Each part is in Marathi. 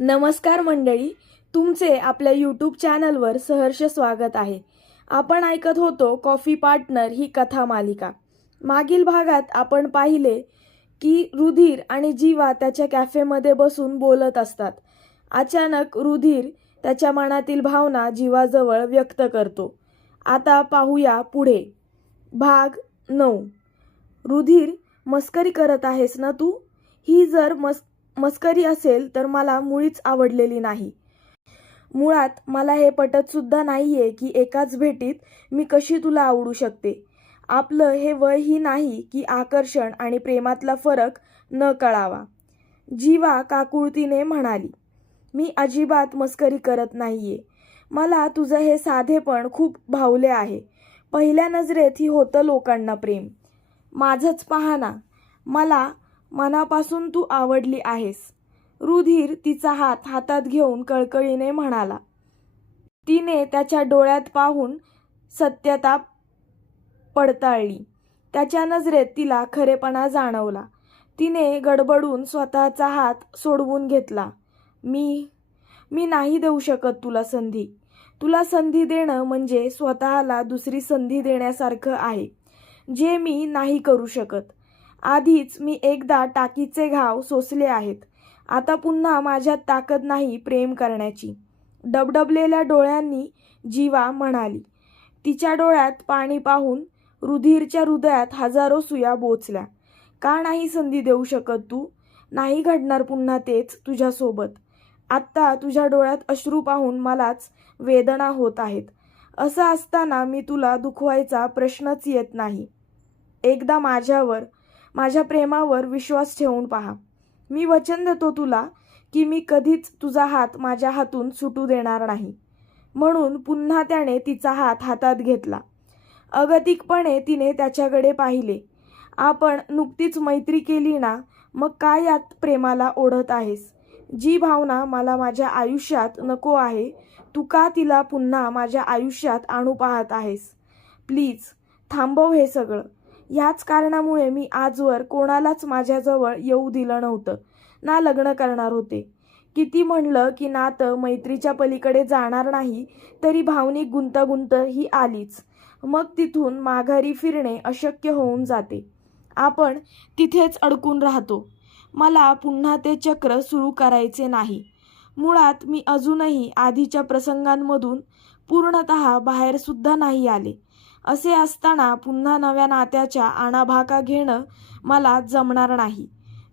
नमस्कार मंडळी तुमचे आपल्या यूट्यूब चॅनलवर सहर्ष स्वागत आहे. आपण ऐकत होतो कॉफी पार्टनर ही कथा मालिका. मागील भागात आपण पाहिले की रुधिर आणि जीवा त्याच्या कॅफेमध्ये बसून बोलत असतात. अचानक रुधिर त्याच्या मनातील भावना जीवाजवळ व्यक्त करतो. आता पाहूया पुढे. भाग नऊ. रुधिर मस्करी करत आहेस ना तू? ही जर मस् मस्करी असेल तर मला मुळीच आवडलेली नाही. मुळात मला हे पटत सुद्धा आहे की एकाच भेटीत मी कशी तुला आवडू शकते. आपलं हे वय ही नाही की आकर्षण आणि प्रेमातला फरक न कळावा. जीवा काकुळतीने म्हणाली मी अजिबात मस्करी करत नाहीये. मला तुझं हे साधेपण खूप भावले आहे. पहिल्या नजरेत ही होतं लोकांना प्रेम. माझंच पहा ना मला मनापासून तू आवडली आहेस. रुधिर तिचा हात हातात घेऊन कळकळीने म्हणाला. तिने त्याच्या डोळ्यात पाहून सत्यता पडताळली. त्याच्या नजरेत तिला खरेपणा जाणवला. तिने गडबडून स्वतःचा हात सोडवून घेतला. मी मी नाही देऊ शकत तुला संधी. तुला संधी देणं म्हणजे स्वतःला दुसरी संधी देण्यासारखं आहे. जे मी नाही करू शकत. आधीच मी एकदा टाकीचे घाव सोसले आहेत. आता पुन्हा माझ्यात ताकद नाही प्रेम करण्याची. डबडबलेल्या डोळ्यांनी जीवा म्हणाली. तिच्या डोळ्यात पाणी पाहून रुधिरच्या हृदयात हजारो सुया बोचल्या. का नाही संधी देऊ शकत तू? नाही घडणार पुन्हा तेच तुझ्यासोबत. आत्ता तुझ्या डोळ्यात अश्रू पाहून मलाच वेदना होत आहेत. असं असताना मी तुला दुखवायचा प्रश्नच येत नाही. एकदा माझ्यावर माझ्या प्रेमावर विश्वास ठेवून पहा. मी वचन देतो तुला की मी कधीच तुझा हात माझ्या हातून सुटू देणार नाही. म्हणून पुन्हा त्याने तिचा हात हातात घेतला. अगतिकपणे तिने त्याच्याकडे पाहिले. आपण नुकतीच मैत्री केली ना मग काय यात प्रेमाला ओढत आहेस? जी भावना मला माझ्या आयुष्यात नको आहे तू का तिला पुन्हा माझ्या आयुष्यात आणू पाहत आहेस? प्लीज थांबव हे सगळं. ह्याच कारणामुळे मी आजवर कोणालाच माझ्याजवळ येऊ दिलं नव्हतं. ना लग्न करणार होते. किती म्हणलं की नातं मैत्रीच्या पलीकडे जाणार नाही तरी भावनिक गुंतागुंत ही आलीच. मग तिथून माघारी फिरणे अशक्य होऊन जाते. आपण तिथेच अडकून राहतो. मला पुन्हा ते चक्र सुरू करायचे नाही. मुळात मी अजूनही आधीच्या प्रसंगांमधून पूर्णत बाहेरसुद्धा नाही आले. असे असताना पुन्हा नव्या नात्याच्या आणाभाका घेणं मला जमणार नाही.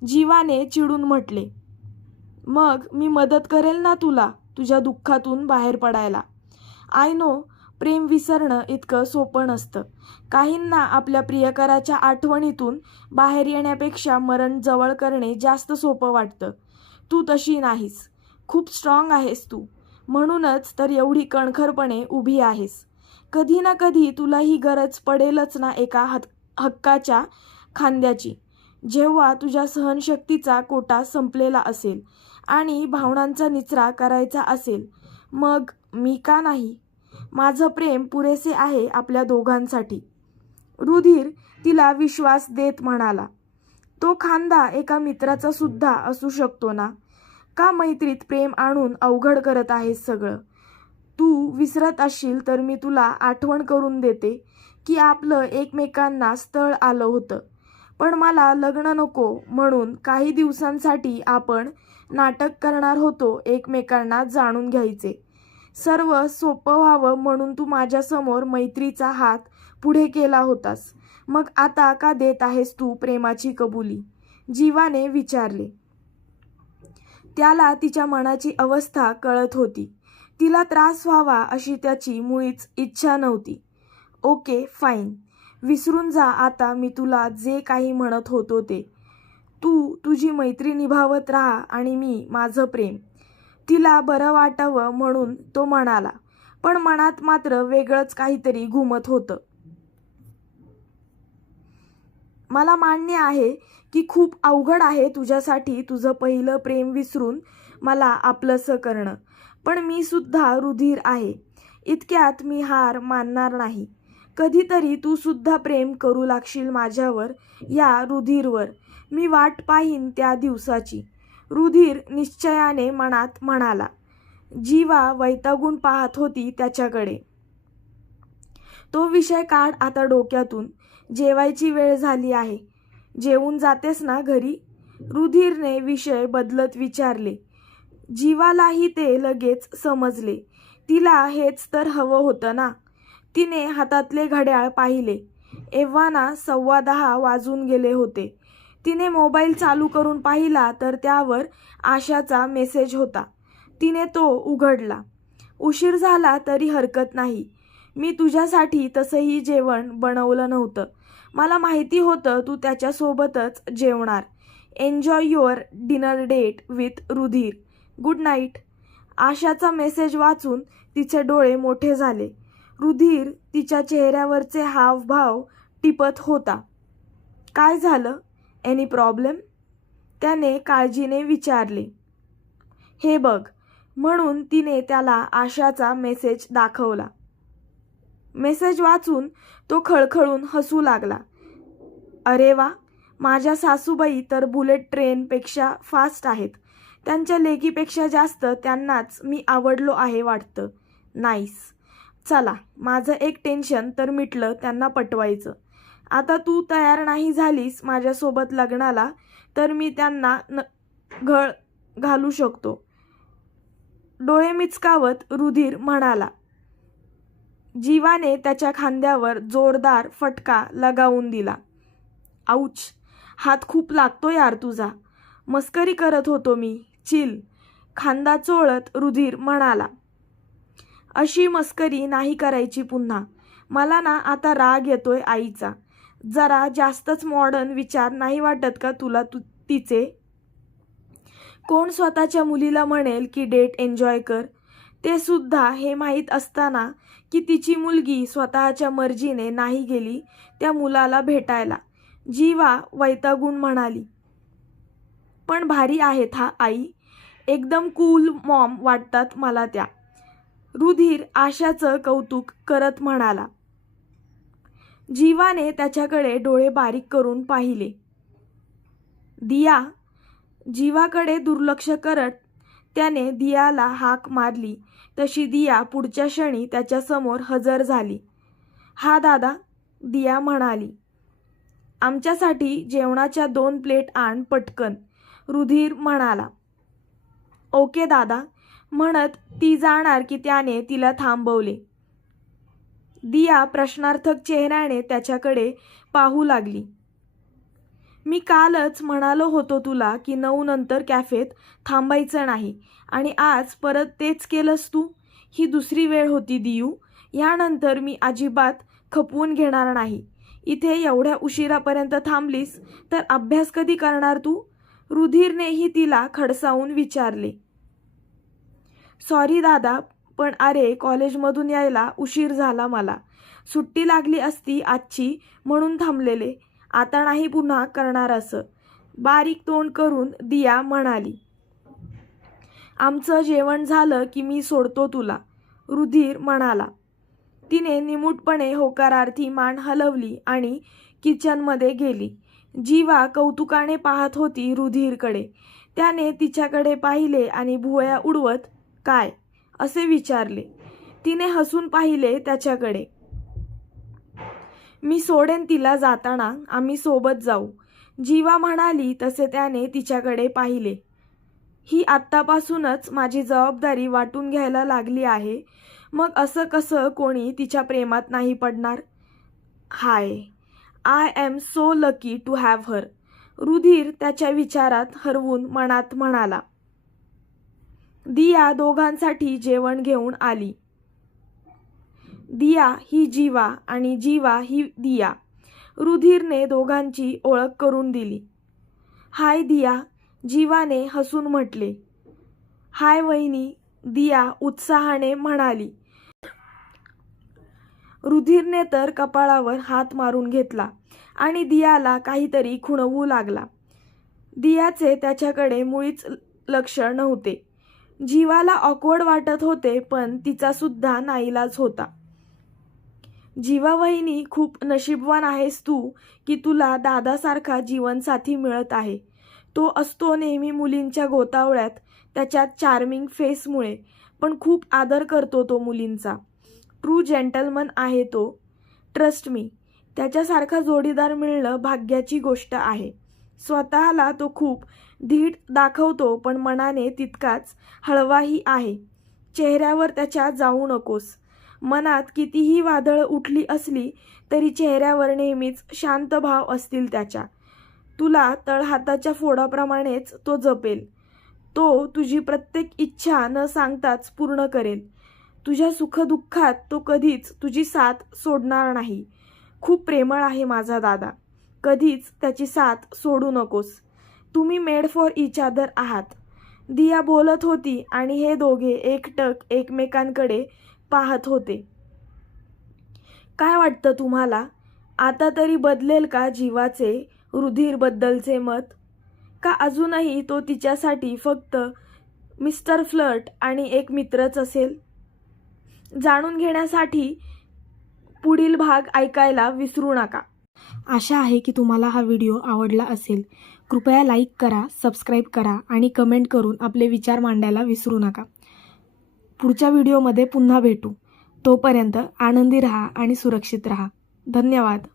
जीवाने चिडून म्हटले मग मी मदत करेल ना तुला तुझ्या दुःखातून बाहेर पडायला? आय नो प्रेम विसरणं इतकं सोपं नसतं. काहींना आपल्या प्रियकराच्या आठवणीतून बाहेर येण्यापेक्षा मरण जवळ करणे जास्त सोपं वाटतं. तू तशी नाहीस. खूप स्ट्रॉंग आहेस तू. म्हणूनच तर एवढी कणखरपणे उभी आहेस. कधी ना कधी तुला ही गरज पडेलच ना एका हत हक्काच्या खांद्याची. जेव्हा तुझ्या सहनशक्तीचा कोटा संपलेला असेल आणि भावनांचा निचरा करायचा असेल मग मी का नाही? माझं प्रेम पुरेसे आहे आपल्या दोघांसाठी. रुधिर तिला विश्वास देत म्हणाला तो खांदा एका मित्राचा सुद्धा असू शकतो ना? का मैत्रीत प्रेम आणून अवघड करत आहेस सगळं? तू विसरत असशील तर मी तुला आठवण करून देते की आपलं एकमेकांना स्थळ आलं होतं. पण मला लग्न नको म्हणून काही दिवसांसाठी आपण नाटक करणार होतो एकमेकांना जाणून घ्यायचे. सर्व सोपं व्हावं म्हणून तू माझ्यासमोर मैत्रीचा हात पुढे केला होतास. मग आता का देत आहेस तू प्रेमाची कबुली? जीवाने विचारले. त्याला तिच्या मनाची अवस्था कळत होती. तिला त्रास व्हावा अशी त्याची मुळीच इच्छा नव्हती. Okay fine. विसरून जा आता मी तुला जे काही म्हणत होतो ते. तू तुझी मैत्री निभावत राहा आणि मी माझं प्रेम. तिला बरं वाटावं म्हणून तो म्हणाला पण मनात मात्र वेगळंच काहीतरी घुमत होतं. मला मान्य आहे की खूप अवघड आहे तुझ्यासाठी तुझं पहिलं प्रेम विसरून मला आपलंसं करणं. पण मी सुद्धा रुधिर आहे. इतक्यात मी हार मानणार नाही. कधीतरी तू सुद्धा प्रेम करू लागशील माझ्यावर या रुधिरवर. मी वाट पाहीन त्या दिवसाची. रुधिर निश्चयाने मनात म्हणाला जीवा वैतागून पाहत होती त्याच्याकडे. तो विषय काढ आता डोक्यातून. जेवायची वेळ झाली आहे. जेवून जातेस ना घरी? रुधिरने विषय बदलत विचारले. जीवालाही ते लगेच समजले. तिला हेच तर हवं होतं ना? तिने हातातले घड्याळ पाहिले. एव्हाना सव्वा दहा वाजून गेले होते. तिने मोबाईल चालू करून पाहिला तर त्यावर आशाचा मेसेज होता. तिने तो उघडला. उशीर झाला तरी हरकत नाही. मी तुझ्यासाठी तसंही जेवण बनवलं नव्हतं. मला माहिती होतं तू त्याच्यासोबतच जेवणार. Enjoy your dinner date with Rudhir. Good night आशाचा message वाचून तिचे डोळे मोठे झाले. रुधीर तिच्या चेहऱ्यावरचे हावभाव टिपत होता. काय झालं? एनी प्रॉब्लेम त्याने काळजीने विचारले. हे बघ. म्हणून तिने त्याला आशाचा मेसेज दाखवला. मेसेज वाचून तो खळखळून हसू लागला. अरे वा! माझ्या सासूबाई तर बुलेट ट्रेनपेक्षा फास्ट आहेत. त्यांच्या लेकीपेक्षा जास्त त्यांनाच मी आवडलो आहे वाटतं. नाईस. चला माझं एक टेन्शन तर मिटलं त्यांना पटवायचं. आता तू तयार नाही झालीस माझ्यासोबत लग्नाला तर मी त्यांना न घळ घालू शकतो. डोळे मिचकावत रुधिर म्हणाला. जीवाने त्याच्या खांद्यावर जोरदार फटका लगावून दिला. आऊच हात खूप लागतो यार तुझा. मस्करी करत होतो मी. चिल. खांदा चोळत रुधिर म्हणाला अशी मस्करी नाही करायची पुन्हा. मला ना आता राग येतोय आईचा. जरा जास्तच मॉडर्न विचार नाही वाटत का तुला तु तिचे? कोण स्वतःच्या मुलीला म्हणेल की डेट एन्जॉय कर? ते सुद्धा हे माहीत असताना की तिची मुलगी स्वतःच्या मर्जीने नाही गेली त्या मुलाला भेटायला. जीवा वैतागून म्हणाली पण भारी आहेत हा आई. एकदम कूल मॉम वाटतात मला त्या. रुधिर आशाचं कौतुक करत म्हणाला. जीवाने त्याच्याकडे डोळे बारीक करून पाहिले. दिया जीवाकडे दुर्लक्ष करत त्याने दियाला हाक मारली. तशी दिया पुढच्या क्षणी त्याच्यासमोर हजर झाली. हा दादा दिया म्हणाली. आमच्यासाठी जेवणाच्या दोन प्लेट आण पटकन रुधिर म्हणाला. ओके दादा. म्हणत ती जाणार की त्याने तिला थांबवले. दिया प्रश्नार्थक चेहऱ्याने त्याच्याकडे पाहू लागली. मी कालच म्हणालो होतो तुला की नऊ नंतर कॅफेत थांबायचं नाही आणि आज परत तेच केलंस तू? ही दुसरी वेळ होती दियू. यानंतर मी अजिबात खपवून घेणार नाही. इथे एवढ्या उशिरापर्यंत थांबलीस तर अभ्यास कधी करणार तू? रुधिरनेही तिला खडसावून विचारले. सॉरी दादा पण अरे कॉलेजमधून यायला उशीर झाला मला. सुट्टी लागली असती आजची म्हणून थांबलेले. आता नाही पुन्हा करणार असं. बारीक तोंड करून दिया म्हणाली. आमचं जेवण झालं की मी सोडतो तुला रुधीर म्हणाला. तिने निमूटपणे होकारार्थी मान हलवली आणि किचनमध्ये गेली. जीवा कौतुकाने पाहत होती रुधीरकडे. त्याने तिच्याकडे पाहिले आणि भुवया उडवत काय? असे विचारले. तिने हसून पाहिले त्याच्याकडे. मी सोडेन तिला जाताना आम्ही सोबत जाऊ. जीवा म्हणाली तसे त्याने तिच्याकडे पाहिले. ही आत्तापासूनच माझी जबाबदारी वाटून घ्यायला लागली आहे. मग असं कसं कोणी तिच्या प्रेमात नाही पडणार? Hi I am so lucky to have her. Rudhir त्याच्या विचारात हरवून मनात म्हणाला. दिया दोघांसाठी जेवण घेऊन आली. दिया ही जीवा आणि जीवा ही दिया. रुधिरने दोघांची ओळख करून दिली. हाय दिया जीवाने हसून म्हटले. हाय वहिनी दिया उत्साहाने म्हणाली. रुधिरने तर कपाळावर हात मारून घेतला आणि दियाला काहीतरी खुणवू लागला. दियाचे त्याच्याकडे मुळीच लक्ष नव्हते. जीवाला ऑकवर्ड वाटत होते पण तिचा सुद्धा नाईलाज होता. जीवा वहिनी खूप नशीबवान आहेस तू की तुला दादासारखा जीवनसाथी मिळत आहे. तो असतो नेहमी मुलींच्या गोतावळ्यात त्याच्या चार्मिंग फेसमुळे पण खूप आदर करतो तो मुलींचा. ट्रू जेंटलमन आहे तो. ट्रस्ट मी त्याच्यासारखा जोडीदार मिळणं भाग्याची गोष्ट आहे. स्वतःला तो खूप धीट दाखवतो पण मनाने तितकाच हळवाही आहे. चेहऱ्यावर त्याच्या जाऊ नकोस. मनात कितीही वादळ उठली असली तरी चेहऱ्यावर नेहमीच शांत भाव असतील त्याच्या. तुला तळहाताच्या फोडाप्रमाणेच तो जपेल. तो तुझी प्रत्येक इच्छा न सांगताच पूर्ण करेल. तुझ्या सुखदुःखात तो कधीच तुझी साथ सोडणार नाही. खूप प्रेमळ आहे माझा दादा. कधीच त्याची साथ सोडू नकोस. तुम्ही मेड फॉर इच अदर आहात. दिया बोलत होती आणि हे दोघे एकटक एकमेकांकडे पाहत होते. काय वाटतं तुम्हाला? आता तरी बदलेल का जीवाचे रुधीरबद्दलचे मत? का अजूनही तो तिच्यासाठी फक्त मिस्टर फ्लर्ट आणि एक मित्रच असेल? जाणून घेण्यासाठी पुढील भाग ऐकायला विसरू नका. आशा आहे की तुम्हाला हा व्हिडिओ आवडला असेल. कृपया लाईक करा सबस्क्राईब करा आणि कमेंट करून आपले विचार मांडायला विसरू नका. पुढच्या व्हिडिओमध्ये पुन्हा भेटू. तोपर्यंत आनंदी रहा आणि सुरक्षित रहा. धन्यवाद.